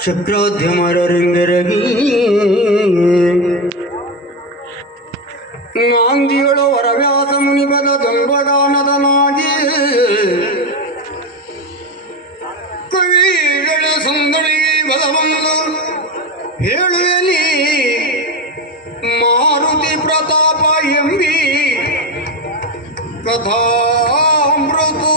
ಶುಕ್ರೋದ್ಯಮರರಿಂದರಗಿ ನಾಂದಿಗಳು ವರವ್ಯಾಸ ಮುನಿಪದ ದ್ವಂದ್ವಗಾನದನಾಗಿ ಕವಿಗಳ ಸುಂದರಿಗೆ ಬಲವನ್ನು ಹೇಳುವಲಿ ಮಾರುತಿ ಪ್ರತಾಪ ಎಂಬಿ ಕಥಾಮೃತು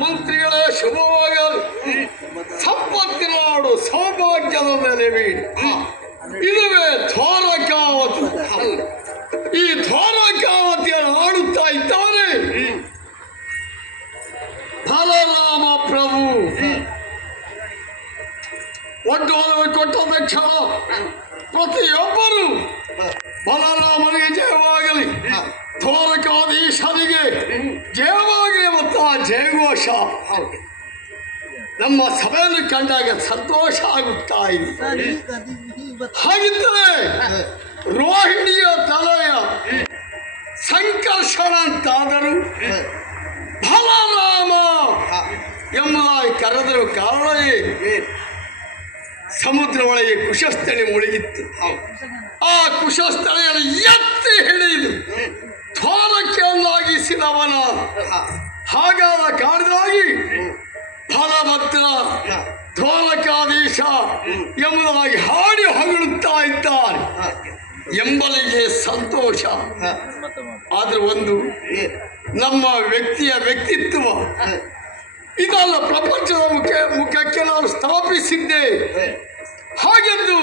ಮಂತ್ರಿಗಳೇ ಶುಭವಾಗಲಿ. ಸಂಪತ್ತಿನ ನಾಡು ಸೌಭಾಗ್ಯದ ಮೇಲೆ ಬೀಡಿ. ಇದುವೇ ದ್ವಾರಕಾವತಿ. ಈ ದ್ವಾರಕಾವತಿಯನ್ನು ಆಡುತ್ತಾ ಇದ್ದಾನೆ ಬಲರಾಮ ಪ್ರಭು. ಒಡ್ಡೋಲವು ಕೊಟ್ಟ ತಕ್ಷಣ ಪ್ರತಿಯೊಬ್ಬರು ಬಲರಾಮನಿಗೆ ಜಯವಾಗಲಿ, ದ್ವಾರಕಾಧೀಶನಿಗೆ ಜಯವಾಗಲಿ ಮತ್ತು ಆ ಜಯಘೋಷ ನಮ್ಮ ಸಭೆಯನ್ನು ಕಂಡಾಗ ಸಂತೋಷ ಆಗುತ್ತಾ ಇದೆ. ಹಾಗಿದ್ದರೆ ರೋಹಿಣಿಯ ತಲೆಯ ಸಂಕರ್ಷಣ ಅಂತಾದರೂ ಬಲರಾಮ ಎಂಬುದಾಗಿ ಕರೆದರೂ ಕಾರಣವೇ ಸಮುದ್ರ ಒಳಗೆ ಕುಶಸ್ಥಳಿ ಮುಳುಗಿತ್ತು. ಆ ಕುಶಸ್ಥಳಿಯನ್ನು ಎತ್ತಿ ಹಿಡಿದು ದ್ವಾರಕೆಯನ್ನಾಗಿಸಿದವನ ಹಾಗಾದ ಕಾರಣವಾಗಿ ಫಲಭದ್ರ ದ್ವಾರಕಾಧೀಶ ಎಂಬುದಾಗಿ ಹಾಡಿ ಹೊಗಳುತ್ತಾ ಇದ್ದಾರೆ ಎಂಬಲಿಗೆ ಸಂತೋಷ. ಆದ್ರೆ ಒಂದು ನಮ್ಮ ವ್ಯಕ್ತಿಯ ವ್ಯಕ್ತಿತ್ವ ಇದಲ್ಲ ಪ್ರಪಂಚದ ಮುಖಕ್ಕೆ ನಾವು ಸ್ಥಾಪಿಸಿದ್ದೇ. ಹಾಗೆಂದು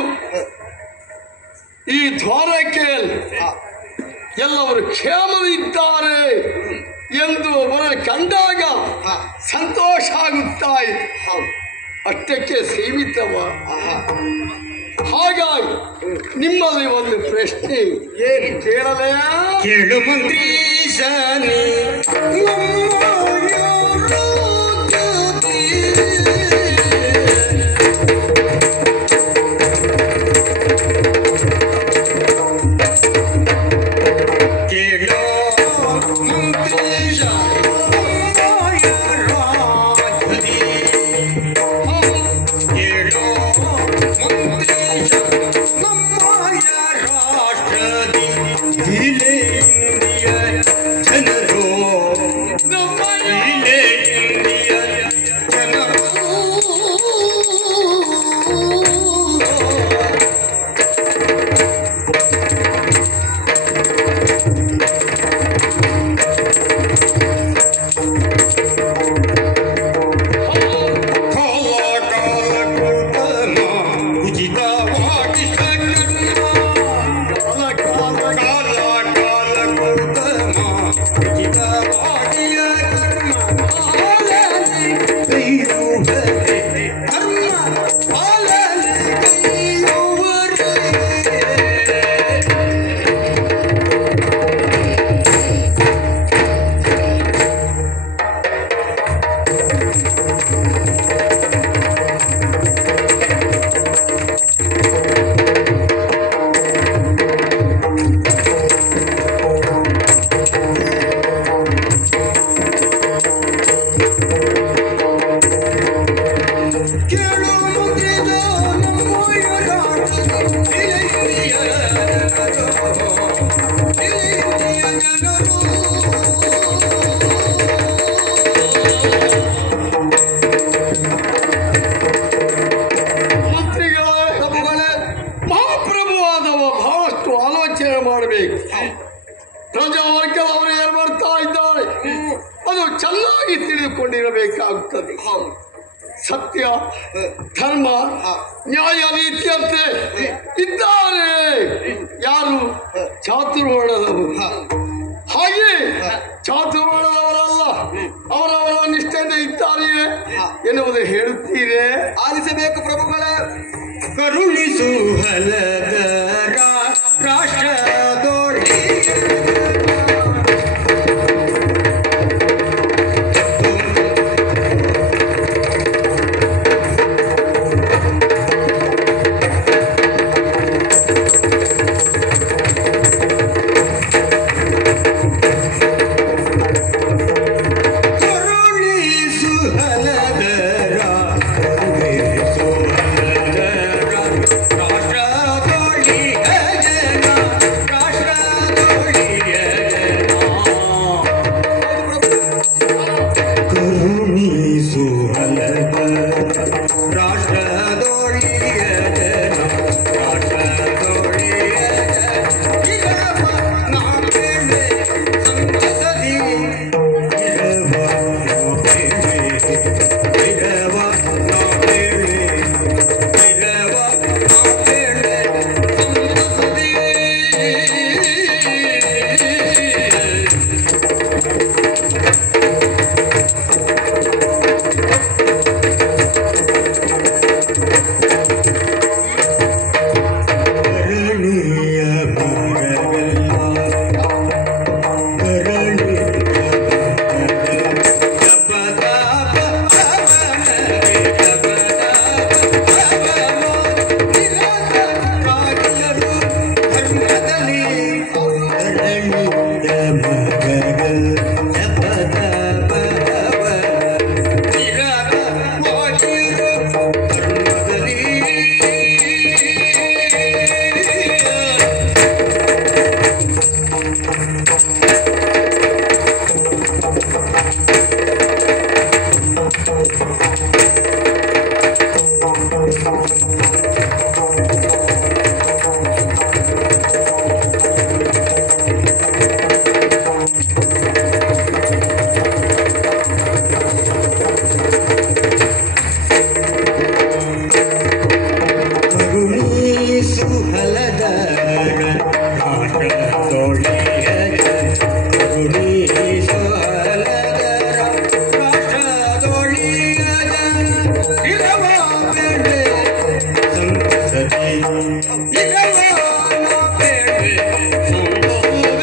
ಈ ದ್ವಾರಕೆಯಲ್ಲಿ ಎಲ್ಲವರು ಕ್ಷೇಮವಿದ್ದಾರೆ ಎಂದು ಅವರನ್ನು ಕಂಡಾಗ ಸಂತೋಷ ಆಗುತ್ತಾ ಇತ್ತು. ಅಷ್ಟಕ್ಕೆ ಸೀಮಿತವ. ಹಾಗಾಗಿ ನಿಮ್ಮಲ್ಲಿ ಒಂದು ಪ್ರಶ್ನೆ ಏನು ಕೇಳಲೇ? ಕೇಳು ಮಂತ್ರಿ ಶಾನೆ ಮಾಡಬೇಕು. ಪ್ರಜಾವರ್ಗದ ಅವರು ಏನು ಮಾಡ್ತಾ ಇದ್ದಾರೆ ಅದು ಚೆನ್ನಾಗಿ ತಿಳಿದುಕೊಂಡಿರಬೇಕಾಗುತ್ತದೆ. ಸತ್ಯ ಧರ್ಮ ನ್ಯಾಯ ನೀತಿಯಂತೆ ಇದ್ದಾರೆ ಯಾರು ಚಾತುರ್ವರ್ಣದವರು. ಹಾಗೆ ಚಾತುರ್ವರ್ಣದವರಲ್ಲ ಅವರವರ ನಿಷ್ಠೆಯಿಂದ ಇದ್ದಾರೆಯೇ ಎನ್ನುವುದು ಹೇಳುತ್ತೀರೇ? ಆಲಿಸಬೇಕು ಪ್ರಭುಗಳೇ. ಕರುಣಿಸು ಹಲದ ರಾಷ್ಟ್ರದೋಡಿ ರಾಷ್ಟ್ರದೋಡಿ ಸುಹಲದ ರಾಷ್ಟ್ರದೊಳಿಯ ಕರುಣಿಸು ಹಲದರ ರಾಷ್ಟ್ರದೊಳಿಯ ಇರವ ಬೇಳೆ ಸಂತಸದಿ ಇರವನ ಬೇಳೆ ಸಂತಸದಿ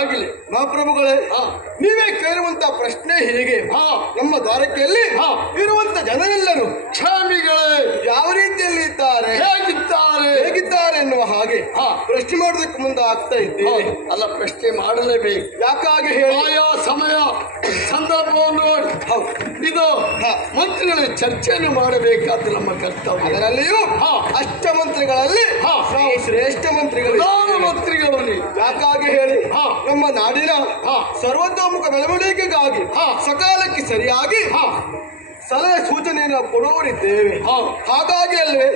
ಆಗಲಿ ಮಹಾಪ್ರಭುಗಳೇ, ನೀವೇ ಕೇಳುವಂತ ಪ್ರಶ್ನೆ ಹೀಗೆ. ನಮ್ಮ ದ್ವಾರಕೆಯಲ್ಲಿ ಇರುವಂತ ಜನರೆಲ್ಲರೂ ಕ್ಷಾಮಿಗಳೇ ಯಾವ ರೀತಿಯಲ್ಲಿ ಇದ್ದಾರೆ, ಹೇಗಿದ್ದಾರೆ ಎನ್ನುವ ಹಾಗೆ ಪ್ರಶ್ನೆ ಮಾಡೋದಕ್ಕೆ ಮುಂದೆ ಆಗ್ತಾ ಇದ್ದೀವಿ. ಅಲ್ಲ, ಪ್ರಶ್ನೆ ಮಾಡಲೇಬೇಕು. ಯಾಕಾಗಿ ಹೇಳಿ, ಆಯಾ ಸಮಯ ಸಂದರ್ಭವನ್ನು ನೋಡಿ ಇದು ಮಂತ್ರಿಗಳಿಗೆ ಚರ್ಚೆಯನ್ನು ಮಾಡಬೇಕಾದ ನಮ್ಮ ಕರ್ತವ್ಯ. ಅದರಲ್ಲಿಯೂ ಅಷ್ಟಮಂತ್ರಿಗಳಲ್ಲಿ ನಾವು ಶ್ರೇಷ್ಠ ಮಂತ್ರಿಗಳು, ಮಂತ್ರಿಗಳು. ಯಾಕಾಗಿ ಹೇಳಿ, ನಮ್ಮ ನಾಡಿನ ಸರ್ವತೋಮುಖ ಬೆಳವಣಿಗೆಗಾಗಿ ಸಕಾಲಕ್ಕೆ ಸರಿಯಾಗಿ ಸಲಹೆ ಸೂಚನೆಯನ್ನು ಕೊಡುವರಿದ್ದೇವೆ. ಹಾಗಾಗಿ ಅಲ್ವೇ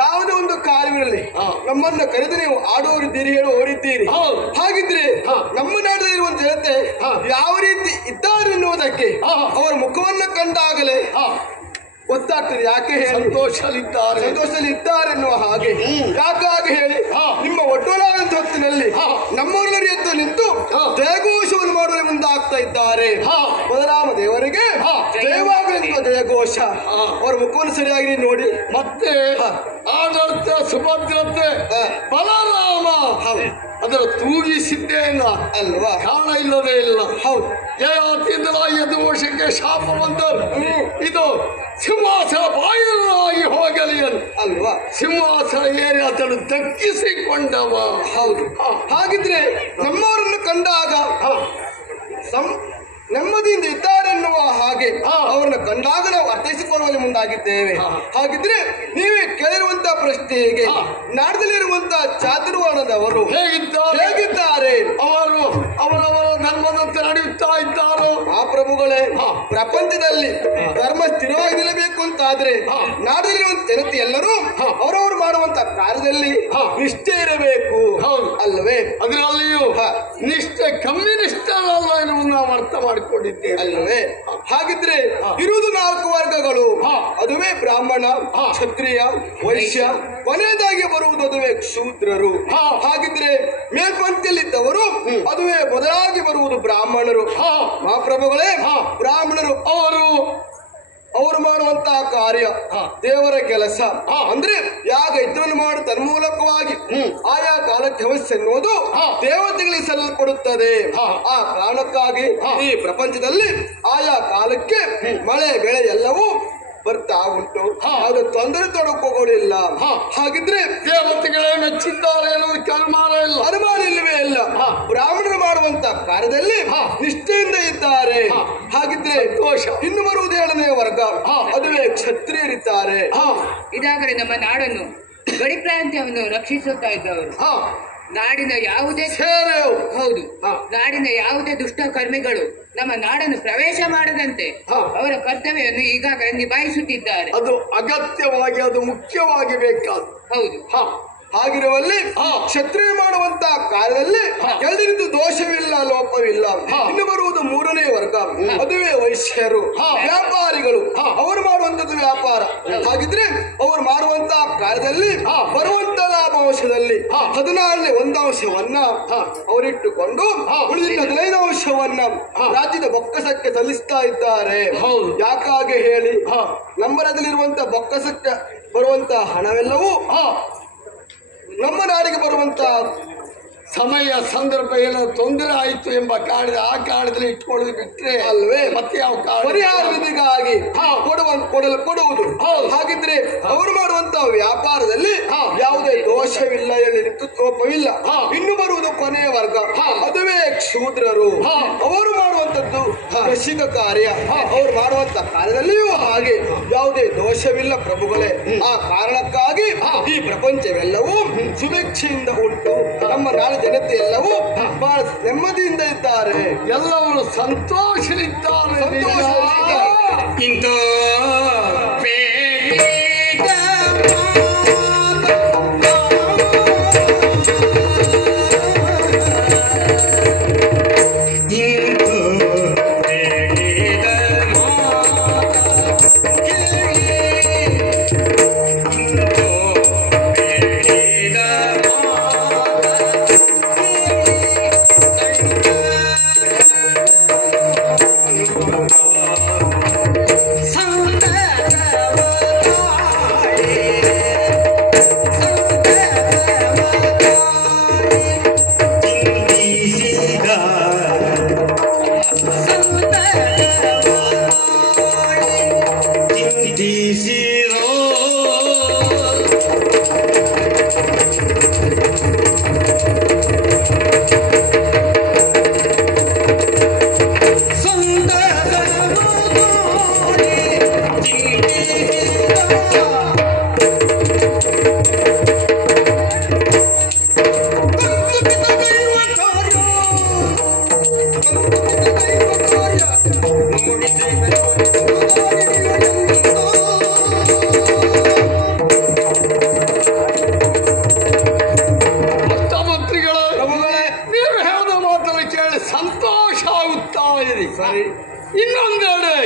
ಯಾವುದೇ ಒಂದು ಕಾರ್ಯವಿರಲಿ ನಮ್ಮನ್ನ ಕರೆದು ನೀವು ಆಡುವರಿದ್ದೀರಿ, ಹೇಳುವರಿದ್ದೀರಿ. ಹಾಗಿದ್ರೆ ನಮ್ಮ ನಾಡಿನಲ್ಲಿರುವಂತ ಜನತೆ ಯಾವ ರೀತಿ ಇದ್ದಾರೆ ಎನ್ನುವುದಕ್ಕೆ ಅವರ ಮುಖವನ್ನು ಕಂಡಾಗಲೇ ಗೊತ್ತಾಗ್ತದೆ. ಯಾಕೆ ಹೇಳಿ, ಸಂತೋಷದಲ್ಲಿದ್ದಾರೆ ಎನ್ನುವ ಹಾಗೆ. ಯಾಕಾಗಿ ಹೇಳಿ, ನಿಮ್ಮ ಒಡ್ಡೋಲಾದಂತ ಹೊತ್ತಿನಲ್ಲಿ ನಮ್ಮವರೆಲ್ಲರೂ ಎದ್ದು ನಿಂತು ಜಯಘೋಷವನ್ನು ಮಾಡಲು ಮುಂದಾಗ್ತಾ ಇದ್ದಾರೆ. ಬಲರಾಮ ದೇವರಿಗೆ ಜಯವಾಗಲೆಂಬ ಜಯಘೋಷ. ಅವರ ಮುಖವನ್ನು ಸರಿಯಾಗಿ ನೋಡಿ. ಮತ್ತೆ ಆಡಳಿತ ಸುಭದ್ರತೆ ಬಲರಾಮ ಅದರ ತೂಗಿಸಿದ್ದೇನ ಅಲ್ವಾ, ಕಾರಣ ಇಲ್ಲವೇ ಇಲ್ಲ. ಹೌದು, ಜಯಾತಿಂದಲ ಯದುವಂಶಕ್ಕೆ ಶಾಪ ಬಂದರು. ಇದು ಸಿಂಹಾಸನ ಬಾಯಿಲಾಗಿ ಹೋಗಲಿ ಅಲ್ವಾ, ಸಿಂಹಾಸನ ಏರಿ ಅದನ್ನು ದಕ್ಕಿಸಿಕೊಂಡವ. ಹೌದು, ಹಾಗಿದ್ರೆ ನಮ್ಮವರನ್ನು ಕಂಡಾಗ ನೆಮ್ಮದಿಯಿಂದ ಇದ್ದಾರೆನ್ನುವ ಹಾಗೆ ಅವರನ್ನು ಕಂಡಾಗ ನಾವು ಅರ್ಥೈಸಿಕೊಳ್ಳುವಲ್ಲಿ ಮುಂದಾಗಿದ್ದೇವೆ. ಹಾಗಿದ್ರೆ ನೀವೇ ಕೇಳಿರುವಂತಹ ಪ್ರಶ್ನೆ ಹೇಗೆ, ನಾಡದಲ್ಲಿರುವಂತಹ ಚಾತುರ್ವರ್ಣದವರು ಹೇಗಿದ್ದಾರೆ, ಅವರು ಅವರವರ ಧರ್ಮದಂತೆ ನಡೆಯುತ್ತಾ ಇದ್ದಾರೋ. ಆ ಪ್ರಭುಗಳೇ, ಪ್ರಪಂಚದಲ್ಲಿ ಧರ್ಮ ಸ್ಥಿರವಾಗಿ ನಿಲ್ಲಬೇಕು ಅಂತಾದ್ರೆ ನಾಡದಲ್ಲಿರುವಂತ ಜನತೆ ಎಲ್ಲರೂ ಅವರವರು ಮಾಡುವಂತಹ ಕಾರ್ಯದಲ್ಲಿ ನಿಷ್ಠೆ ಇರಬೇಕು ಅಲ್ಲವೇ. ಅದರಲ್ಲಿಯೂ ನಿಷ್ಠೆ ಕಮ್ಮಿ ನಿಷ್ಠೆ ಅಲ್ಲ ಎನ್ನುವುದು ನಾವು ಅರ್ಥ ಮಾಡಿಕೊಂಡಿದ್ದೇವೆ ಅಲ್ಲವೇ. ಹಾಗಿದ್ರೆ ಇರುವುದು 4 ವರ್ಗಗಳು. ಅದುವೇ ಬ್ರಾಹ್ಮಣ, ಕ್ಷತ್ರಿಯ, ವೈಶ್ಯ, ಕೊನೆಯದಾಗಿ ಬರುವುದು ಅದುವೇ ಶೂದ್ರರು. ಹಾಗಿದ್ರೆ ಮೇಲ್ಪಂಕ್ತಿಯಲ್ಲಿದ್ದವರು ಅದುವೇ ಮೊದಲಾಗಿ ಬರುವುದು ಬ್ರಾಹ್ಮಣರು. ಮಹಾಪ್ರಭುಗಳೇ, ಬ್ರಾಹ್ಮಣರು ಅವರು ಮಾಡುವಂತಹ ಕಾರ್ಯ ದೇವರ ಕೆಲಸ ಅಂದ್ರೆ ಯಾಗ ಯಜ್ಞವನ್ನು ಮಾಡಿ ತನ್ಮೂಲಕವಾಗಿ ಆಯಾ ಕಾಲಕ್ಕೆ ಅವಶ್ಯ ಎನ್ನುವುದು ದೇವತೆಗಳಿಗೆ ಸಲ್ಲಲ್ಪಡುತ್ತದೆ. ಆ ಕಾರಣಕ್ಕಾಗಿ ಈ ಪ್ರಪಂಚದಲ್ಲಿ ಆಯಾ ಕಾಲಕ್ಕೆ ಮಳೆ ಬೆಳೆ ಎಲ್ಲವೂ ಬರ್ತಾ ಉಂಟು. ಅದು ತೊಂದರೆ ತೊಡಕೋಗಳಿಲ್ಲ. ಹಾಗಿದ್ರೆ ದೇವತೆಗಳೇ ಮೆಚ್ಚಿದ್ದಾರೆ ಅನ್ನೋದಕ್ಕೆ ಅನುಮಾನ ಇಲ್ಲವೇ ಇಲ್ಲ. ಬ್ರಾಹ್ಮಣರು ಮಾಡುವಂತ ಕಾರ್ಯದಲ್ಲಿ ನಿಷ್ಠೆಯಿಂದ ಇದ್ದಾರೆ. ಹಾಗಿದ್ರೆ ದೋಷ ಇನ್ನು ಬರುವುದು 7ನೇ ವರ್ಗ, ಅದುವೇ ಕ್ಷತ್ರಿಯರಿದ್ದಾರೆ. ಇದಾಗಲೇ ನಮ್ಮ ನಾಡನ್ನು ಗಡಿಪ್ರಾಂತ್ಯವನ್ನು ರಕ್ಷಿಸುತ್ತಾ ಇದ್ದವರು. ನಾಡಿನ ಯಾವುದೇ ಹೌದು, ನಾಡಿನ ಯಾವುದೇ ದುಷ್ಟ ಕರ್ಮಿಗಳು ನಮ್ಮ ನಾಡನ್ನು ಪ್ರವೇಶ ಮಾಡದಂತೆ ಅವರ ಕರ್ತವ್ಯವನ್ನು ಈಗಾಗಲೇ ನಿಭಾಯಿಸುತ್ತಿದ್ದಾರೆ. ಅದು ಅಗತ್ಯವಾಗಿ, ಅದು ಮುಖ್ಯವಾಗಿ ಬೇಕಾದ. ಹೌದು. ಹಾಗಿರುವಲ್ಲಿ ಕ್ಷತ್ರಿಯ ಮಾಡುವಂತ ಕಾರ್ಯದಲ್ಲಿ ಎಲ್ಲರಿಗೂ ದೋಷವಿಲ್ಲ, ಲೋಪವಿಲ್ಲ. ಇನ್ನು ಬರುವುದು ಮೂರನೇ ವರ್ಗ, ಅದುವೇ ವೈಶ್ಯರು, ವ್ಯಾಪಾರಿಗಳು. ಅವರು ಮಾಡುವಂತದ್ದು ವ್ಯಾಪಾರ. ಹಾಗಿದ್ರೆ ಅವರು ಮಾಡುವಂತ ಕಾರ್ಯದಲ್ಲಿ ಬರುವಂತ ಲಾಭಾಂಶದಲ್ಲಿ 14ನೇ 1 ಅಂಶವನ್ನ ಅವರಿಟ್ಟುಕೊಂಡು ಉಳಿದ 15 ಅಂಶವನ್ನ ರಾಜ್ಯದ ಬೊಕ್ಕಸಕ್ಕೆ ಸಲ್ಲಿಸ್ತಾ ಇದ್ದಾರೆ. ಯಾಕಾಗೆ ಹೇಳಿ, ನಮ್ಮ ರಾಜ್ಯದಲ್ಲಿರುವಂತ ಬೊಕ್ಕಸಕ್ಕೆ ಬರುವಂತ ಹಣವೆಲ್ಲವೂ ನಮ್ಮ ನಾಡಿಗೆ ಬರುವಂತ ಸಮಯ ಸಂದರ್ಭ ಏನೋ ತೊಂದರೆ ಆಯಿತು ಎಂಬ ಆ ಕಾರಣದಲ್ಲಿ ಇಟ್ಕೊಳ್ಳೋದು ಬಿಟ್ರೆ ಅಲ್ವೇ ಮತ್ತೆ ಯಾವ ಪರಿಹಾರ ನಿಧಿಗಾಗಿ ಕೊಡುವುದು. ಹಾಗಿದ್ರೆ ಅವರು ಮಾಡುವಂತ ವ್ಯಾಪಾರದಲ್ಲಿ ಯಾವುದೇ ದೋಷವಿಲ್ಲ, ಲೋಪವಿಲ್ಲ. ಇನ್ನು ಬರುವುದು ಕೊನೆಯ ವರ್ಗ, ಅದುವೇ ಶೂದ್ರರು. ಅವರು ಮಾಡುವಂತದ್ದು ಕೃಷಿಕ ಕಾರ್ಯ. ಅವರು ಮಾಡುವಂತ ಕಾರ್ಯದಲ್ಲಿಯೂ ಹಾಗೆ ಯಾವುದೇ ದೋಷವಿಲ್ಲ ಪ್ರಭುಗಳೇ. ಆ ಕಾರಣಕ್ಕಾಗಿ ಈ ಪ್ರಪಂಚವೆಲ್ಲವೂ ಸುಭಿಕ್ಷೆಯಿಂದ ಉಂಟು. ನಮ್ಮ ನಾಡು ಜನತೆ ಎಲ್ಲವೂ ಬಹಳ ನೆಮ್ಮದಿಯಿಂದ ಇದ್ದಾರೆ, ಎಲ್ಲವರು ಸಂತೋಷರಿದ್ದಾರೆ. ಇಂಥ ಇನ್ನೊಂದೆಡೆ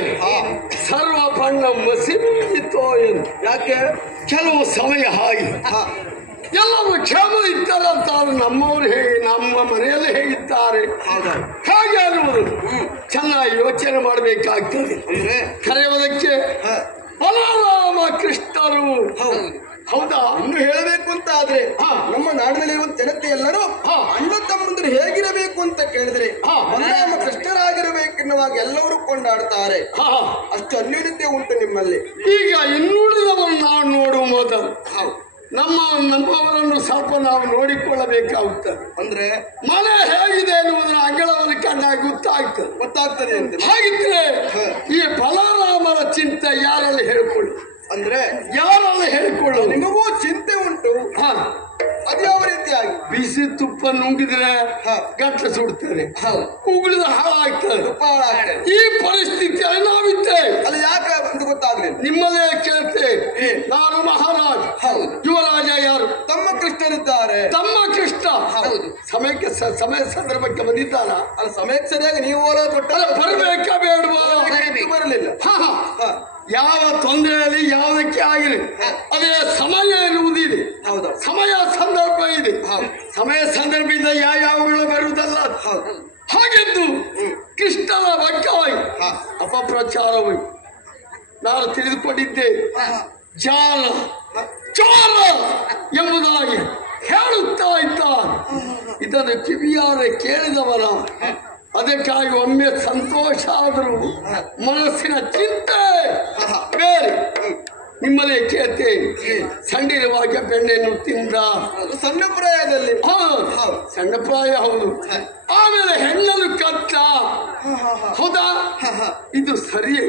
ಸರ್ವ ಬಣ್ಣ ಮಸಿಮಿತೋ ಎಂದು. ಯಾಕೆ ಕೆಲವು ಸಮಯ ಹಾಗೆ ಎಲ್ಲರೂ ಕ್ಷೇಮ ಇದ್ದಾರಂತ ನಮ್ಮವರು ಹೇಗೆ, ನಮ್ಮ ಮನೆಯಲ್ಲಿ ಹೇಗಿದ್ದಾರೆ ಹೇಗೆ ಅನ್ನುವುದು ಚೆನ್ನಾಗಿ ಯೋಚನೆ ಮಾಡಬೇಕಾಗ್ತದೆ. ಕರೆಯುವುದಕ್ಕೆ ಬಲರಾಮ ಕೃಷ್ಣರು. ಹೌದಾ? ಇನ್ನು ಹೇಳಬೇಕು ಅಂತ ಆದ್ರೆ ನಮ್ಮ ನಾಡಿನಲ್ಲಿರುವ ಜನತೆ ಎಲ್ಲರೂ ಅಣ್ಣ ತಮ್ಮಂದ್ರೆ ಹೇಗಿರಬೇಕು ಅಂತ ಕೇಳಿದ್ರೆ ಬಲರಾಮ ಕೃಷ್ಣರಾಗಿರಬೇಕೆನ್ನುವಾಗ ಎಲ್ಲರೂ ಕೊಂಡಾಡ್ತಾರೆ. ಅಷ್ಟು ಅನ್ಯೂನ್ಯತೆ ಉಂಟು ನಿಮ್ಮಲ್ಲಿ. ಈಗ ಇನ್ನುಳಿದವನ್ನು ನಾವು ನೋಡುವ ಮೊದಲು ನಮ್ಮವರನ್ನು ಸ್ವಲ್ಪ ನಾವು ನೋಡಿಕೊಳ್ಳಬೇಕಾಗುತ್ತದೆ. ಅಂದ್ರೆ ಮನೆ ಹೇಗಿದೆ ಎನ್ನುವುದರ ಅಂಗಳವನ್ನು ಕಂಡಾಗ ಗೊತ್ತಾಗ್ತದೆ ಅಂತ. ಹಾಗಿದ್ರೆ ಈ ಬಲರಾಮರ ಚಿಂತೆ ಯಾರಲ್ಲಿ ಹೇಳ್ಕೊಳ್ಳಿ ಅಂದ್ರೆ ಯಾರಲ್ಲಿ ಹೇಳ್ಕೊಳ್ಳು. ನಿಮಗೂ ಚಿಂತೆ ಉಂಟು. ಅದು ಯಾವ ರೀತಿಯಾಗಿ ಬಿಸಿ ತುಪ್ಪ ನುಂಗಿದ್ರೆ ಗಂಟ ಸುಡ್ತಾರೆ, ಉಗುಳಿದ ಹಾಳಾಗ್ತದೆ. ಈ ಪರಿಸ್ಥಿತಿಯಲ್ಲಿ ನಾವಿದ್ದೇವೆ. ಅಲ್ಲಿ ಯಾಕೆ ಅಂತ ಗೊತ್ತಾಗ್ಲಿ. ನಿಮ್ಮಲ್ಲೇ ಕೇಳ್ತೆ, ನಾನು ಮಹಾರಾಜ. ಯುವರಾಜ ಯಾರು? ತಮ್ಮ ಕೃಷ್ಣರಿದ್ದಾರೆ. ತಮ್ಮ ಕೃಷ್ಣ ಸಮಯಕ್ಕೆ ಸಮಯ ಸಂದರ್ಭಕ್ಕೆ ಬಂದಿದ್ದಾರ? ಅಲ್ಲಿ ಸಮಯಕ್ಕೆ ಸರಿಯಾಗಿ ನೀವು ಕೊಟ್ಟ ಬರಬೇಕಾ ಬೇಡವಾ? ಬರಲಿಲ್ಲ. ಯಾವ ತೊಂದರೆಯಲ್ಲಿ ಯಾವುದಕ್ಕೆ ಆಗಿರಲಿ ಅದೇ ಸಮಯ ಎನ್ನುವುದಿದೆ. ಸಮಯ ಸಂದರ್ಭ ಇದೆ. ಸಮಯ ಸಂದರ್ಭದಿಂದ ಯಾವ್ಯಾವುಗಳು ಬರುವುದಲ್ಲ. ಹಾಗೆಂದು ಕೃಷ್ಣನ ಬಗ್ಗೆ ಅಪಪ್ರಚಾರವು ನಾನು ತಿಳಿದುಕೊಂಡಿದ್ದೆ. ಜಾಲ ಚೋರ ಎಂಬುದಾಗಿ ಹೇಳುತ್ತಾ ಇದ್ದಾನೆ. ಇದನ್ನು ಕಿವಿಯಾರೆ ಕೇಳಿದವನ. ಅದಕ್ಕಾಗಿ ಒಮ್ಮೆ ಸಂತೋಷ ಆದರೂ ಮನಸ್ಸಿನ ಚಿಂತೆ ಬೇರೆ. ನಿಮ್ಮಲ್ಲೇ ಕೇಳ್ತೆ, ಸಣ್ಣಿರುವಾಗ ಬೆಣ್ಣೆಯನ್ನು ತಿಂದ. ಸಣ್ಣ ಪ್ರಾಯದಲ್ಲಿ. ಸಣ್ಣ ಪ್ರಾಯ ಹೌದು. ಆಮೇಲೆ ಹೆಣ್ಣನ್ನು ಕತ್ತ. ಹೌದಾ? ಇದು ಸರಿಯೇ?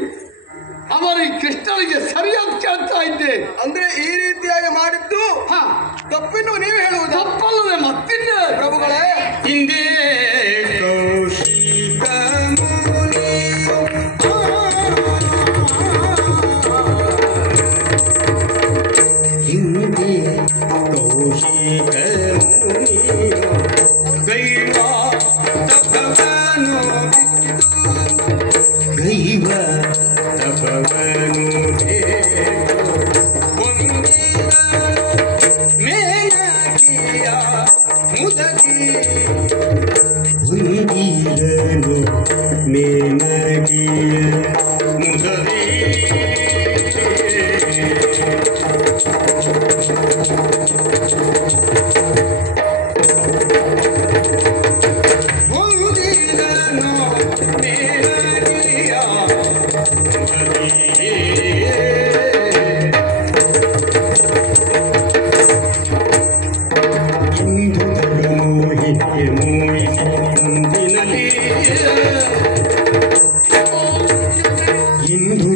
ಅವರಿಗೆ ಕೃಷ್ಣನಿಗೆ ಸರಿಯಾದ ಕೇಳ್ತಾ ಇದ್ದೆ. ಅಂದ್ರೆ ಈ ರೀತಿಯಾಗಿ ಮಾಡಿದ್ದು ತಪ್ಪಿನ್ನು ನೀವು ಹೇಳುವುದು ತಪ್ಪಲ್ಲದೆ ಮತ್ತಿದ್ದೆ ಪ್ರಭುಗಳೇ. ಹಿಂದೆ ಕೌಶಿಕ ಬಂದಿರನು ಮೇನಗಿಯ ಮುದವೇ ಬಂದಿರನು ಮೇನಗಿಯ ಮುದವೇ ಇಂದು ಮೋಹಿನಿಗೆ ಮೋಹಿಸಿ ಮುಂದಿನಲ್ಲಿ ಇಂದು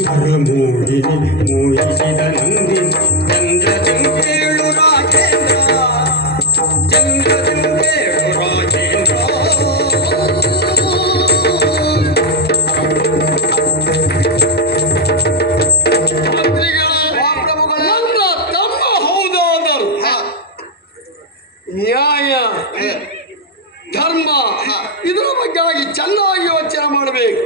ಮೋಹಿನಿ ಮೋಹಿಸಿದ ನಂದಿನ ಚಂದ್ರದಿಂಗೇಳು ರಾಜೇಂದ್ರ ಚಂದ್ರದಿಂಗೇಳು ರಾಜೇಂದ್ರ ನನ್ನ ತಮ್ಮ ಹೌದಾದರು ನ್ಯಾಯ ಧರ್ಮ ಇದರ ಬಗ್ಗೆ ಚೆನ್ನಾಗಿ ಯೋಚನೆ ಮಾಡಬೇಕು.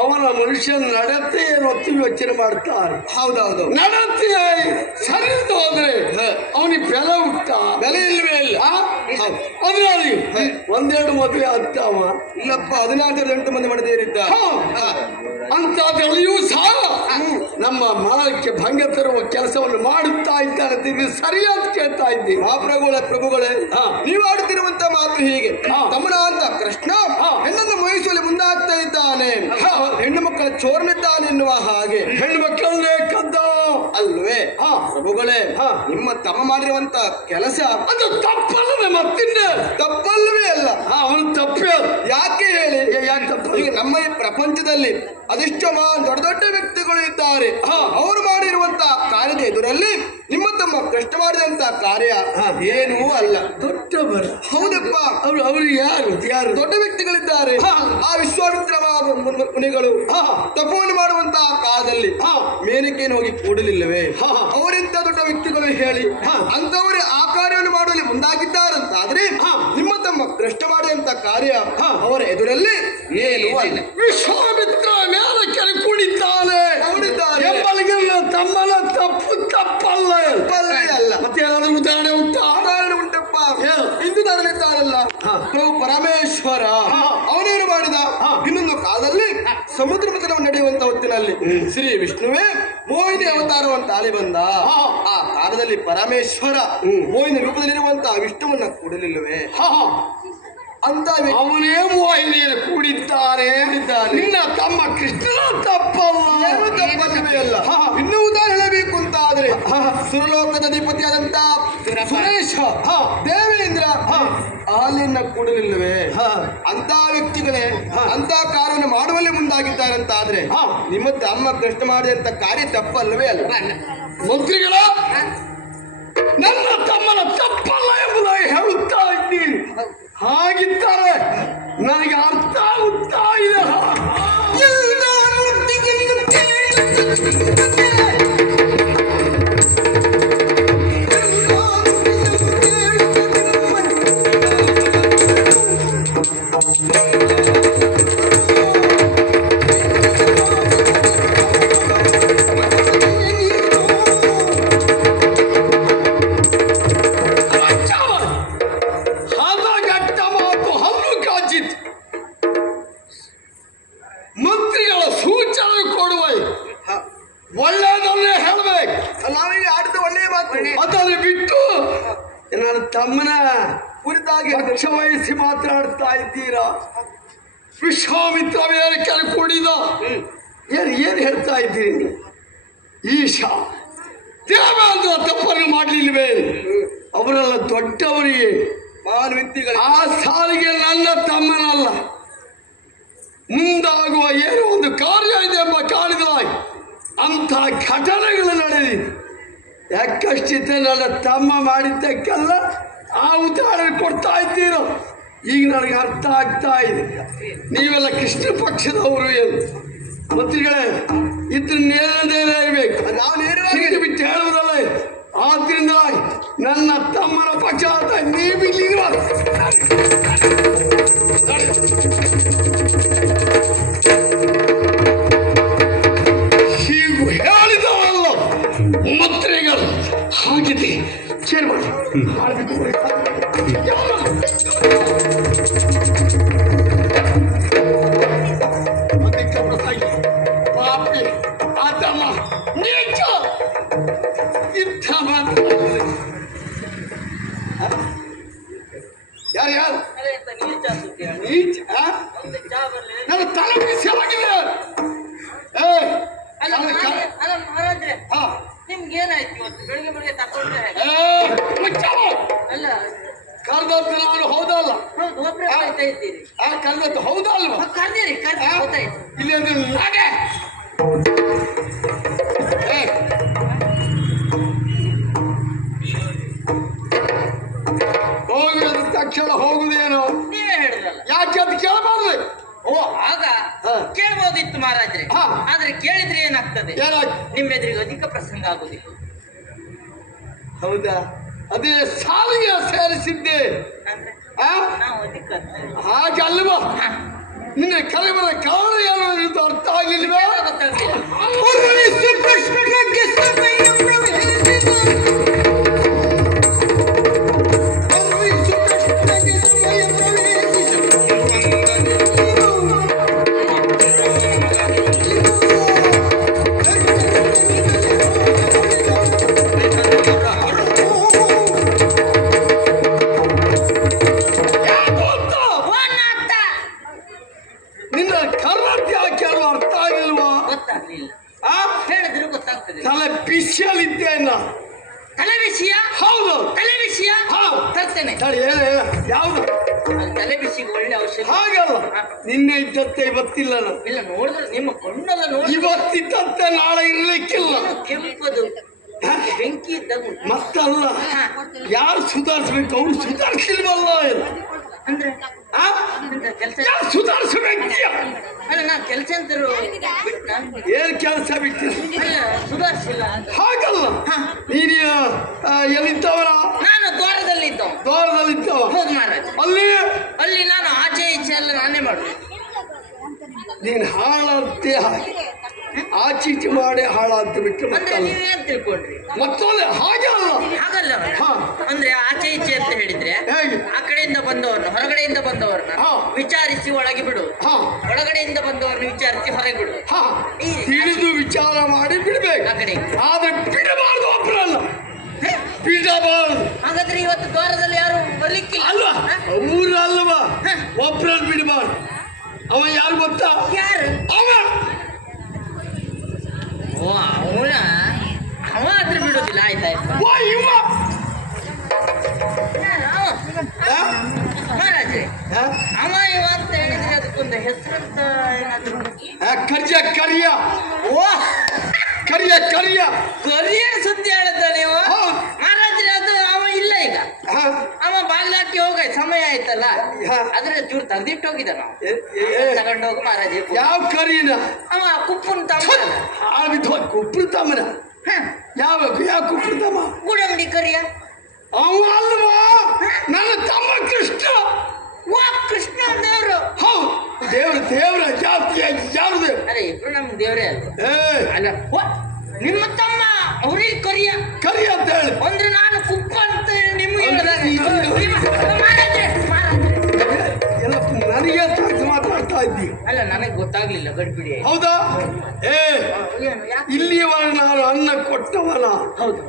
ಅವನ ಮನುಷ್ಯನ ನಡತೆ ಏನೊತ್ತು ಯೋಚನೆ ಮಾಡ್ತಾರೆ. ಹೌದೌದು. ನಡತೆ ಸರಿ ಹೋದ್ರೆ ಅವನಿಗೆ ಬೆಲೆ ಉಂಟ? ಬೆಲೆ ಇಲ್ವೇ ಇಲ್ಲ. ಅದ್ರಲ್ಲಿ ಒಂದೆರಡು ಮದುವೆ ಆಗ್ತಾವ. ಇಲ್ಲಪ್ಪ 14 ಮಂದಿ ಮಾಡದೇರಿದ್ದ ಅಂತದ್ರಲ್ಲಿಯೂ ಸಹ ನಮ್ಮ ಮಾನಕ್ಕೆ ಭಂಗ ತರುವ ಕೆಲಸವನ್ನು ಮಾಡುತ್ತಾ ಇದ್ದಾನೆ. ಇದು ಸರಿಯಾದ ಕೇಳ್ತಾ ಇದ್ದೀವಿ. ಪ್ರಭುಗಳೇ ನೀವು ಆಡುತ್ತಿರುವಂತ ಮಾತು ಹೀಗೆ. ತಮ್ಮನ ಅಂತ ಕೃಷ್ಣ ಹೆಣ್ಣನ್ನು ಮೋಹಿಸುವಲ್ಲಿ ಮುಂದಾಗ್ತಾ ಇದ್ದಾನೆ, ಹೆಣ್ಣು ಮಕ್ಕಳ ಚೋರನಿದ್ದಾನೆ ಎನ್ನುವ ಹಾಗೆ. ಹೆಣ್ಣು ಮಕ್ಕಳನ್ನೇ ಕದ್ದ ಅಲ್ವೇ ಪ್ರಭುಗಳೇ? ನಿಮ್ಮ ತಮ್ಮ ಮಾಡಿರುವಂತ ಕೆಲಸ ಅದು ತಪ್ಪಲ್ಲದೆ ಮತ್ತಿಂದ ತಪ್ಪಲ್ವೇ ಅಲ್ಲ. ಅವನು ತಪ್ಪೇ. ಯಾಕೆ ಹೇಳಿ? ಯಾಕೆ ತಪ್ಪ? ಈಗ ನಮ್ಮ ಈ ಪ್ರಪಂಚದಲ್ಲಿ ಅದೆಷ್ಟೋ ದೊಡ್ಡ ದೊಡ್ಡ ವ್ಯಕ್ತಿಗಳು ಇದ್ದಾರೆ. ಅವರು ಮಾಡಿರುವಂತಹ ಕಾರ್ಯದ ಎದುರಲ್ಲಿ ನಿಮ್ಮ ತಮ್ಮ ಕೃಷ್ಣ ಮಾಡಿದಂತ ಕಾರ್ಯ ಏನೂ ಅಲ್ಲ. ದೊಡ್ಡವರು ಹೌದಪ್ಪ. ಅವರು ಯಾರು ಯಾರು ದೊಡ್ಡ ವ್ಯಕ್ತಿಗಳಿದ್ದಾರೆ. ಆ ವಿಶ್ವಾಮಿತ್ರ ಮುನಿಗಳು ತಪವನ್ನು ಮಾಡುವಂತಹ ಕಾಲದಲ್ಲಿ ಮೇನಕೇನು ಹೋಗಿ ಕೂಡಲಿಲ್ಲವೇ? ಅವರೆಂತ ದೊಡ್ಡ ವ್ಯಕ್ತಿಗಳು ಹೇಳಿ ಅಂತವರೇ ಆ ಕಾರ್ಯವನ್ನು ಮಾಡುವಲ್ಲಿ ಮುಂದಾಗಿದ್ದಾರಂತಾದ್ರೆ ನಿಮ್ಮ ತಮ್ಮ ಕೃಷ್ಣ ಮಾಡಿದಂತ ಕಾರ್ಯ ಅವರ ಎದುರಲ್ಲಿ ಏನು ಅಲ್ಲ. ವಿಶ್ವಾಮಿತ್ರ ಮೇಲೆ ಕೆರೆ ಕುಡಿತಾನೆ ಎಂಬಲಿಗೆ ತಮ್ಮನ ತಪ್ಪು ತಪ್ಪಲ್ಲ ಅಲ್ಲ. ಮತ್ತೆ ಏನಾದ್ರೂ ಉದಾಹರಣೆ ಉಂಟಾ? ಉದಾಹರಣೆ ಉಂಟಪ್ಪ. ಹಿಂದೂ ಧರ್ಮದಲ್ಲಿದ್ದಾರಲ್ಲ ಪ್ರಭು ಪರಮೇಶ್ವರ, ಅವನೇನು ಮಾಡಿದ? ಇನ್ನೊಂದು ಕಾಲದಲ್ಲಿ ಸಮುದ್ರ ಮಥನವು ನಡೆಯುವಂತ ಹೊತ್ತಿನಲ್ಲಿ ಶ್ರೀ ವಿಷ್ಣುವೇ ಮೋಹಿನಿ ಅವತಾರವನ್ನು ತಾಳಿ ಬಂದ. ಆ ಕಾಲದಲ್ಲಿ ಪರಮೇಶ್ವರ ಮೋಹಿನಿ ರೂಪದಲ್ಲಿರುವಂತಹ ವಿಷ್ಣುವನ್ನ ಕೂಡಲಿಲ್ಲವೇ? ಅಂತ ಅವನೇ ಮೋಹಿನಿಯನ್ನು ಕೂಡಿದ್ದಾರೆ. ನಿನ್ನ ತಮ್ಮ ಕೃಷ್ಣನ ತಪ್ಪಲ್ಲ. ತಪ್ಪಲ್ಲವೇ ಅಲ್ಲ. ಇನ್ನೂ ಉದಾಹರಣೆ ಹೇಳಬೇಕು ಅಂತ ಆದ್ರೆ ಸುರಲೋಕದ ಅಧಿಪತಿಯಾದಂತ ಸುರೇಶ ದೇವೇಂದ್ರ ಹಾಲಿನ ಕೂಡಲಿಲ್ಲವೇ? ಅಂತ ವ್ಯಕ್ತಿಗಳೇ ಅಂತ ಕಾರ್ಯವನ್ನು ಮಾಡುವಲ್ಲಿ ಮುಂದಾಗಿದ್ದಾರಂತ ಆದ್ರೆ ನಿಮ್ಮ ತಮ್ಮ ಕೃಷ್ಣ ಮಾಡಿದಂತ ಕಾರ್ಯ ತಪ್ಪಲ್ಲವೇ ಅಲ್ಲ. ಮಂತ್ರಿಗಳ ನನ್ನ ತಮ್ಮನ ತಪ್ಪಲ್ಲ ಎಂಬುದಾಗಿ ಹೇಳುತ್ತಾ ಇದ್ದೀನಿ. ಹಾಗಿದ್ದರೆ ನನಗೆ ಅರ್ಥ ಆಗುತ್ತಾ ಇದೆ. ಮಂತ್ರಿಗಳ ಸೂಚನೆ ಕೊಡುವ ಒಳ್ಳೆಯದನ್ನೇ ಹೇಳಬೇಕು. ನಾವೀಗ ಆಡಿದ ಒಳ್ಳೆಯ ಮಾತು. ಅದನ್ನು ಬಿಟ್ಟು ನನ್ನ ತಮ್ಮನ ಕುರಿತಾಗಿ ಪಕ್ಷ ವಹಿಸಿ ಮಾತನಾಡ್ತಾ ಇದ್ದೀರಾ? ವಿಶ್ವಾಮಿತ್ರ ಮೇಲೆ ಕೆರೆ ಕೂಡಿದ ಏನ್ ಹೇಳ್ತಾ ಇದ್ದೀರಿ ನೀವು? ಈಶಾ ದೇವೇಂದ್ರ ತಪ್ಪನ್ನು ಮಾಡಲಿಲ್ವೇ? ಅವರೆಲ್ಲ ದೊಡ್ಡವರಿಗೆ ಮಹಾನ್ ವ್ಯಕ್ತಿಗಳು. ಆ ಸಾಲಿಗೆ ನನ್ನ ತಮ್ಮನಲ್ಲ. ಮುಂದಾಗುವ ಏನೋ ಒಂದು ಕಾರ್ಯ ಇದೆ ಎಂಬ ಕಾರಣದಲ್ಲಿ ಅಂಥ ಘಟನೆಗಳು ನಡೆದಿದೆ. ಯಾಕಷ್ಟಿದ್ದ ನನ್ನ ತಮ್ಮ ಮಾಡಿದ್ದಕ್ಕೆಲ್ಲ ಆ ಉದಾಹರಣೆ ಕೊಡ್ತಾ ಇದ್ದೀರೋ ಈಗ ನನಗೆ ಅರ್ಥ ಆಗ್ತಾ ಇದೆ. ನೀವೆಲ್ಲ ಕೃಷ್ಣ ಪಕ್ಷದವರು ಏನು ಮಂತ್ರಿಗಳೇ, ಇದನ್ನೇನೇ ಇರಬೇಕು. ನಾವು ನೇರವಾಗಿ ಬಿಟ್ಟು ಹೇಳುವುದಲ್ಲ. ಆದ್ರಿಂದ ನನ್ನ ತಮ್ಮನ ಪಕ್ಷ ಅಂತ ನೀವಿಲ್ಲಿ ಹೀಗೂ ಹೇಳಿದವಲ್ಲ ಮಂತ್ರಿಗಳು. ಹಾಗಿದೆ ಚೇರ್ ಮಾಡಿ ನನ್ನ ತಲೆ ಬಿಸಿಯಾಗಿದೆ. ಅಲ್ಲ ಮಹಾರಾಜ್ರೆ, ನಿಮ್ಗೆ ಏನಾಯ್ತು ಇವತ್ತು ಬೆಳಿಗ್ಗೆ ಬೆಳಿಗ್ಗೆ ತಕೊಂಡ್ರೆ? ಅಲ್ಲ ಕರ್ದದ್ದು ನಾನು ಹೌದಲ್ಲ? ಹೌದು, ಒಬ್ಬರೇ ಕಾಯ್ತಾ ಇದ್ದೀರಿ. ಕರ್ದದ್ದು ಹೌದಾ ಅಲ್ವಾ? ಕರ್ದಿರಿ ಗೊತ್ತಾಯ್ತು. ಇಲ್ಲಿ ಅಂದ್ರೆ ನಾಗೆ ಹೋಗುವ ತಕ್ಷಣ ಹೋಗುದೇನು? ನೀವೇ ಹೇಳಿದ್ರಲ್ಲ. ಯಾಕೆ ಅಂತ ಕೇಳಬಾರ್ದು. ಓ, ಆಗ ಕೇಳ್ಬೋದಿತ್ತು ಮಹಾರಾಜ್ರೆ. ಆದ್ರೆ ಕೇಳಿದ್ರೆ ಏನಾಗ್ತದೆ? ನಿಮ್ಮ ಎದುರಿಗೆ ಅಧಿಕ ಪ್ರಸಂಗ ಆಗುದಿಲ್ಲ. ಹೌದಾ? ಅದೇ ಸಾಲಿಗೆ ಸೇರಿಸಿದ್ದೆ. ಅಂದ್ರೆ ನಾವು ಅಧಿಕ ಹಾಗಲ್ವಾ? ನಿನ್ನ ಕರೆಬರ ಕಾರಣ ಏನು ಅಂತ ಅರ್ಥ ಆಗಲಿಲ್ವೇ? ಗೊತ್ತಾಗ್ಲಿಲ್ಲ. ನಿನ್ನ ಕರ್ನಾಟಕ ಯಾಕೆ ಅರ್ಥ ಆಗಿಲ್ವಾ? ಗೊತ್ತಾಗ್ಲಿಲ್ಲ. ಹೇಳಿದ್ರು ಗೊತ್ತಾಗ್ತದೆ. ತಲೆ ಬಿಸಿಯಲ್ಲಿದ್ದೇನ. ತಲೆ ಬಿಸಿಯ? ಹೌದು, ತಲೆ ಬಿಸಿಯ. ತರ್ತೇನೆ. ಯಾವ್ದು ತಲೆ ಬಿಸಿಗೆ ಒಳ್ಳೆ ಔಷಧ. ಹಾಗಲ್ಲ, ನಿನ್ನೆ ಇದ್ದತ್ತೆ ಇವತ್ತಿಲ್ಲ. ಇಲ್ಲ, ನೋಡಿದ್ರೆ ನಿಮ್ಮ ಕಣ್ಣೆಲ್ಲ ನೋಡಿ ಇವತ್ತಿದ್ದತ್ತೆ ನಾಳೆ ಇರ್ಲಿಕ್ಕಿಲ್ಲ. ಕೆಂಪದು ಬೆಂಕಿ ಇದ್ದಾಗ ಮತ್ತಲ್ಲ, ಯಾರು ಸುಧಾರಿಸ್ಬೇಕು ಅವ್ರು ಸುಧಾರಿಸಿಲ್ವಲ್ಲ. ಅಂದ್ರೆ ಕೆಲಸ ಯಾರು ಸುಧಾರಿಸಬೇಕು? ಅಲ್ಲ, ನಾ ಕೆಲಸ ಅಂತರು ಏನ್ ಕೆಲಸ ಬಿಟ್ಟಿಲ್ಲ. ಅಲ್ಲ, ಸುಧಾರಿಸಿಲ್ಲ. ಹಾಗಲ್ಲ, ನೀನು ಎಲ್ಲಿದ್ದವನ? ನಾನು ದ್ವಾರದಲ್ಲಿದ್ದವ. ದ್ವಾರದಲ್ಲಿದ್ದವ? ಹೌದು ಮಹಾರಾಜ. ಅಲ್ಲಿ ನಾನು ಆಚೆ ಈಚೆ ಎಲ್ಲ ನಾನೇ ಮಾಡುದು. ನೀನ್ ಹಾಳಂತೆ ಹಾಗೆ ಆಚೀಚೆ ಮಾಡಿ ಹಾಳಂತ ಬಿಟ್ಟು ಅಂದ್ರೆ ನೀವೇನ್ ತಿಳ್ಕೊಂಡ್ರಿ? ಮತ್ತೊಂದು ಹಾಗೆ ಅಲ್ಲ. ಹಾಗಲ್ಲ, ಅಂದ್ರೆ ಆಚೆ ಈಚೆ ಅಂತ ಹೇಳಿದ್ರೆ ಆ ಕಡೆಯಿಂದ ಬಂದವ್ರನ್ನ ಹೊರಗಡೆಯಿಂದ ಬಂದವ್ರನ್ನ ವಿಚಾರಿಸಿ ಒಳಗೆ ಬಿಡುವುದು, ಒಳಗಡೆಯಿಂದ ಬಂದವ್ರನ್ನ ವಿಚಾರಿಸಿ ಹೊರಗೆ ಬಿಡುವುದು. ತಿಳಿದು ವಿಚಾರ ಮಾಡಿ ಬಿಡ್ಬೇಕು. ಆ ಕಡೆ ಆದ್ರೆ ಬಿಡಬಾರ್ದು, ಒಬ್ಬರಲ್ಲ ಬಿಡಬಾರ್ದು. ಹಾಗಾದ್ರೆ ಇವತ್ತು ದ್ವಾರದಲ್ಲಿ ಯಾರು ಬರ್ಲಿಕ್ಕಿಲ್ಲ ಅಲ್ವಾ? ಊರಲ್ವಾ? ಒಬ್ಬರನ್ನು ಬಿಡಬಾರ್ದು. ಅವ ಯಾರು ಗೊತ್ತಾ? ಯಾರು? ಅವ ಅವ ಹತ್ರ ಬಿಡೋದಿಲ್ಲ. ಆಯ್ತಾಯ್ತು ಮಹಾರಾಜೆ, ಅವ ಇವ ಅಂತ ಹೇಳಿದ್ರೆ ಅದಕ್ಕೊಂದು ಹೆಸರಂತ ಏನಾದ್ರು? ಕರಿಯ ಓ, ಕರಿಯ ಕರಿಯ ಕರಿಯರ್ ಸುದ್ದಿ ಹೇಳುತ್ತ ನೀವು ಮಹಾರಾಜ್ರೆ. ಅದು ಅವ ಇಲ್ಲ ಈಗ. ಅವ ಬಾಗ್ಲಾಕಿ ಹೋಗ ಸಮಯ ಆಯ್ತಲ್ಲ, ಅದ್ರ ಚೂರು ತೆಗ್ದಿಟ್ಟು ಹೋಗಿದ್ದ. ನಾವು ತಗೊಂಡೋಗು ಮಹಾರಾಜೆ. ಯಾವ ಕರಿನ? ಅವ ಕುಪ್ಪನ್ ತಮ್ಮ. ಕುಪ್ರ ತಮ್ಮನ? ಯಾವ ಯಾವ ಕುಪ್ರ ತಮ್ಮ? ಗುಡಂಗಡಿ ಕರಿಯ. ಅವ ಅಲ್ವಾ ನನ್ನ ತಮ್ಮ ಕೃಷ್ಣ. ವಾ, ಕೃಷ್ಣ ದೇವ್ರು. ಹೌದು, ದೇವ್ರ ಜಾತಿ ಯಾವ್ದು? ಅರೆ, ಇಬ್ರು ನಮ್ ದೇವ್ರೇ ಅಲ್ಲ. ನಿಮ್ಮ ತಮ್ಮ ಅವ್ರಿಗೆ ಕರಿಯ ಅಂತ ಹೇಳಿ ಅಂದ್ರೆ ನಾನು ಕುಪ್ಪ ಅಂತ ಹೇಳಿ ನಿಮ್ಗೆ ಎಲ್ಲ ನನಗೆ ಮಾತಾಡ್ತಾ ಇದ್ದೀವಿ. ಅಲ್ಲ, ನನಗೆ ಗೊತ್ತಾಗ್ಲಿಲ್ಲ, ಗಡ್ಬಿಡಿ. ಹೌದಾ? ಇಲ್ಲಿಯವರೆಗೆ ನಾನು ಅನ್ನ ಕೊಟ್ಟವನ. ಹೌದು,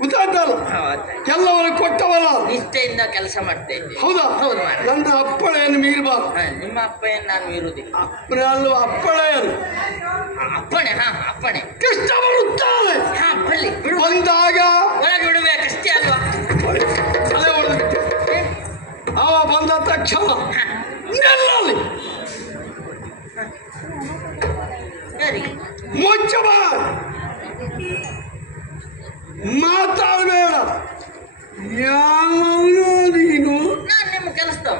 ಗೊತ್ತಾಯ್ತಲ್ಲ, ಎಲ್ಲವರು ಕೊಟ್ಟವನ. ನಿಷ್ಠೆಯಿಂದ ಕೆಲಸ ಮಾಡ್ತಾ ಇದ್ದೆ. ಹೌದಾ? ಹೌದು. ನನ್ನ ಅಪ್ಪಳೆಯನ್ನು ಮೀರಬಾರ್ದು. ನಿಮ್ಮ ಅಪ್ಪ ಏನ್ ನಾನು ಮೀರುವುದಿಲ್ಲ. ಅಪ್ಪಣೆ ಅಲ್ವ? ಅಪ್ಪಳೆಯನ್ನು ಅಪ್ಪಣೆ. ಅಪ್ಪಣೆ. ಕೃಷ್ಣ ಬರುತ್ತಾನೆ. ಬಲ್ಲಿ ಬಂದಾಗ ಒಳಗೆ ಬಿಡುಬೇಕಷ್ಟೇ ಅಲ್ವಾ? ಅದೇ ಹೊಡೆದ್ಬಿಟ್ಟು ಅವ ಬಂದ ತಕ್ಷಣ ನೆಲ್ಲಲ್ಲಿ ಸರಿ, ಮುಚ್ಚ ಮಾತಾಡಬೇಡ. ಯಾವನು ನೀನು? ನಾನು ನಿಮ್ಮ ಕೆಲಸದವ.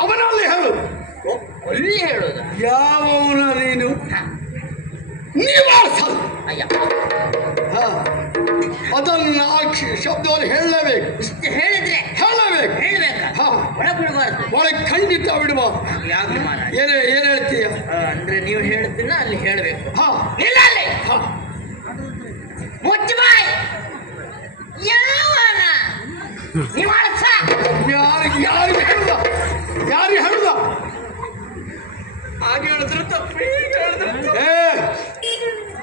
ಅವನಲ್ಲಿ ಹೇಳು. ಅಲ್ಲಿ ಹೇಳೋದು ಯಾವನ ನೀನು? ನಿವಾಸ. ಅದನ್ನು ನಾಲ್ಕು ಶಬ್ದವನ್ನು ಹೇಳಲೇಬೇಕು. ಇಷ್ಟು ಹೇಳಿದ್ರೆ ಹೇಳಬೇಕು. ಒಳಗೆ ಬಿಡಬಾರ್ದು. ಒಳಗೆ ಖಂಡಿತ ಬಿಡುವ. ಯಾವ್ದು ಏನ್ ಹೇಳ್ತೀಯ? ಅಂದ್ರೆ ನೀವು ಹೇಳಿದ್ದನ್ನ ಅಲ್ಲಿ ಹೇಳಬೇಕು. ಇಲ್ಲ ಅಲ್ಲಿ ಮುಚ್ಚ ಬಾಯ್. ಯಾವನ ನಿವಾಸ? ಯಾರಿಗೆ ಹೇಳುದ? ಹಾಗೆ ಹೇಳಿದ್ರೆ ತಪ್ಪು.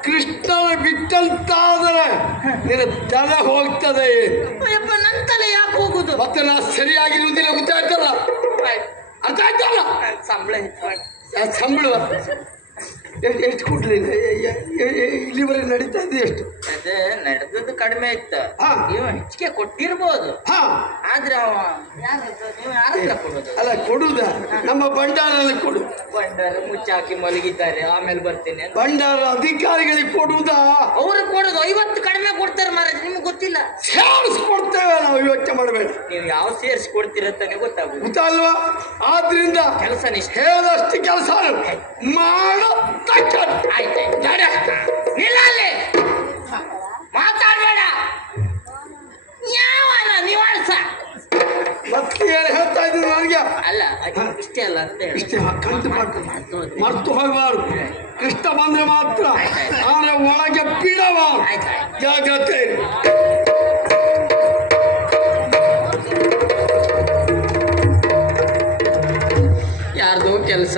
ಕೃಷ್ಣನ ಬಿಟ್ಟಂತಾದರೆ ನಿನ್ನ ತಲೆ ಹೋಗ್ತದೆ. ನನ್ನ ತಲೆ ಯಾಕೆ ಹೋಗುದು? ಮತ್ತೆ ನಾ ಸರಿಯಾಗಿರುವುದಿಲ್ಲ, ಗೊತ್ತಾಯ್ತಲ್ಲ? ಅರ್ಥ ಆಯ್ತಲ್ಲ? ಸಂಬಳ ಹೆಚ್ಚು ಸಂಬಳ ಎಷ್ಟು ಕೊಡ್ಲಿ ಇಲ್ಲಿವರೆಗೆ ನಡೀತಾ ಇದೆ ಎಷ್ಟು? ಅದೇ ನಡೆದದ್ದು ಕಡಿಮೆ ಇತ್ತು, ಹಾ. ನೀವು ಹೆಚ್ಚಿಗೆ ಕೊಟ್ಟಿರ್ಬೋದು. ಹಾ ಆದ್ರೆ ಅವ ನೀವು ಯಾರ ಹತ್ರ ಕೊಡೋದು? ಅಲ್ಲ ಕೊಡುವುದ ನಮ್ಮ ಭಂಡಾರಲ್ಲಿ ಕೊಡು. ಬಂಡಾರ ಮುಚ್ಚಾಕಿ ಮಲಗಿದ್ದಾರೆ, ಆಮೇಲೆ ಬರ್ತೀನಿ ಅಂತ. ಭಂಡಾರ ಅಧಿಕಾರಿಗಳಿಗೆ ಕೊಡುವುದಾ? ಅವ್ರು ಕೊಡೋದು 50 ಕಡಿಮೆ ಕೊಡ್ತಾರೆ ಮಾರಾಜ್, ನಿಮ್ಗೆ ಗೊತ್ತಿಲ್ಲ. ಸೇರಿಸ್ಕೊಡ್ತೇವೆ ನಾವು, ಯೋಚನೆ ಮಾಡಬೇಡ. ನೀವು ಯಾವ ಸೇರಿಸಿ ಕೊಡ್ತೀರಂತಾನೆ ಗೊತ್ತಾಗುದು. ಗೊತ್ತಲ್ವಾ? ಆದ್ರಿಂದ ಕೆಲಸ ನಿಷ್ಠ ಹೇಳದಷ್ಟು ಕೆಲಸ ಮಾಡೋ ಆಯ್ತಾಯ್ತು. ನಿಲ್ಲಲ್ಲಿ ಮಾತಾಡ್ಬೇಡ. ಯಾವನ ನಿವಾಸ ಮತ್ತೆ ಏನು ಹೇಳ್ತಾ ಇದ್ದೀನಿ ನನಗೆ? ಅಲ್ಲ ಇಷ್ಟೇ ಅಲ್ಲ ಅಂತ ಹೇಳಿ. ಇಷ್ಟೇ ಕಂತು ಮರ್ತು ಹೋಗಬಾರ್ದು. ಕೃಷ್ಣ ಬಂದ್ರೆ ಮಾತ್ರ, ಆದ್ರೆ ಒಳಗೆ ಬಿಡಬಾರ್ದು. ಜಾಗ್ರತೆ. ಯಾರ್ದೋ ಕೆಲಸ